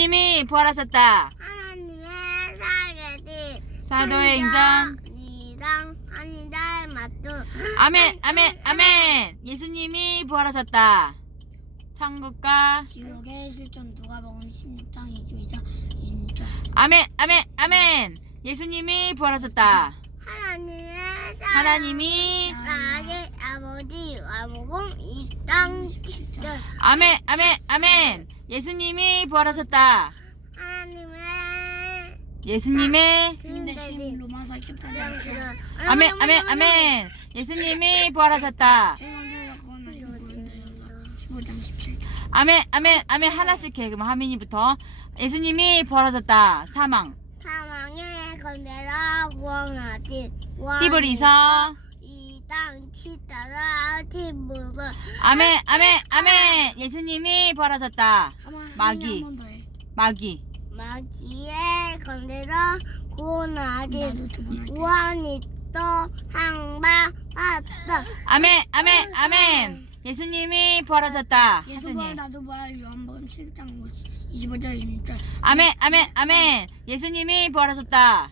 님이 부활하셨다. 하나님의 사계지 사도행전. 이랑 아니다 맞도 아멘, 아멘, 아멘. 예수님이 부활하셨다. 천국과 지옥의 실존 누가 먹은 16장 22장 26절 아멘, 아멘, 아멘. 예수님이 부활하셨다. 하나님의 사 하나님이 나의 아버지 아무공 이땅 17절 아멘, 아멘, 아멘. 예수님이 부활하셨다. 하나님의 예수님의 근데 심 로마서 14장 7절 아멘, 아멘, 아멘. 예수님이 부활하셨다. 15장 17절 아멘, 아멘, 아멘. 하나씩 해. 그럼 하민이부터. 예수님이 부활하셨다. 사망. 사망의 건데라 구원하지 히브리서. 치다라 치부를 아멘, 아멘, 아멘. 예수님이 부활하셨다. 마귀. 마귀. 마귀의 두번 할게 우한이 또 상방 받다 아멘, 아멘, 아멘. 예수님이 부활하셨다. 예수와 하준이. 나도 말 요한복음 7장 25절 26절 아멘, 아멘, 아멘. 예수님이 부활하셨다.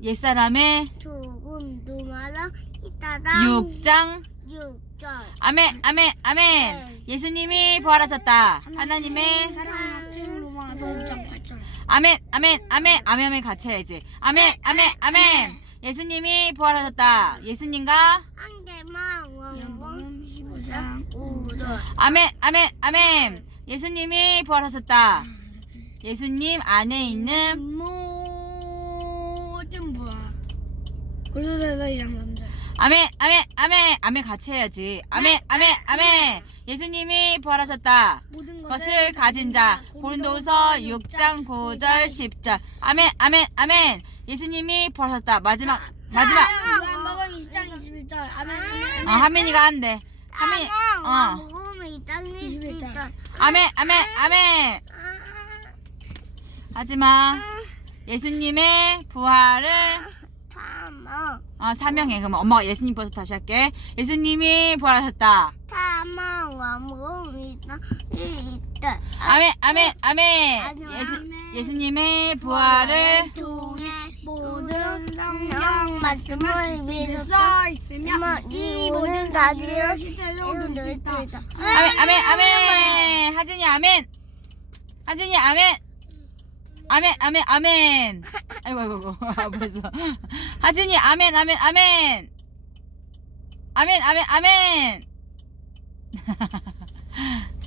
옛사람의 죽 은 두마다 이따다 6장. 육절 아멘, 아멘, 아멘. 예수님이 부활하셨다. 하나님의 사랑의 약진 로마서 5장 8절 아멘, 아멘, 아멘, 아멘, 아멘 같이 해야지. 아멘, 아멘, 아멘. 예수님이 부활하셨다. 예수님과 한 개만 원원 요한복음 15장 5절 아멘, 아멘, 아멘. 예수님이 부활하셨다. 예수님 안에 있는 모든 부하 골로새서 2장 3절 아멘, 아멘, 아멘, 아멘 같이 해야지. 아멘, 아멘, 아멘. 예수님이 부활하셨다. 모든 것을 가진 자. 고린도후서 6장 9절 10절. 아멘, 아멘, 아멘. 예수님이 부활하셨다. 마지막, 마지막. 요한복음 20장 21절 아멘 어, 하민이가 한대. 하민, 어. 먹으면 이땅이 21절. 있다 아멘, 아멘, 아멘. 하지마. 예수님의 부활을 어, 사명해. 그러면 엄마가 예수님 벌써 다시 할게. 예수님이 부활하셨다. 있다 아멘, 아멘, 아멘. 예수, 예수님의 부활을 통해 모든 성령 말씀을 수 있으며 이이 모든 사실을 실제로 있다 아멘, 아멘, 아멘. 하진이 아멘. 하진이 아멘. 아멘, 아멘, 아멘. 아이고, 아이고, 아이고. 벌써. 하진이 아멘, 아멘, 아멘. 아멘, 아멘, 아멘.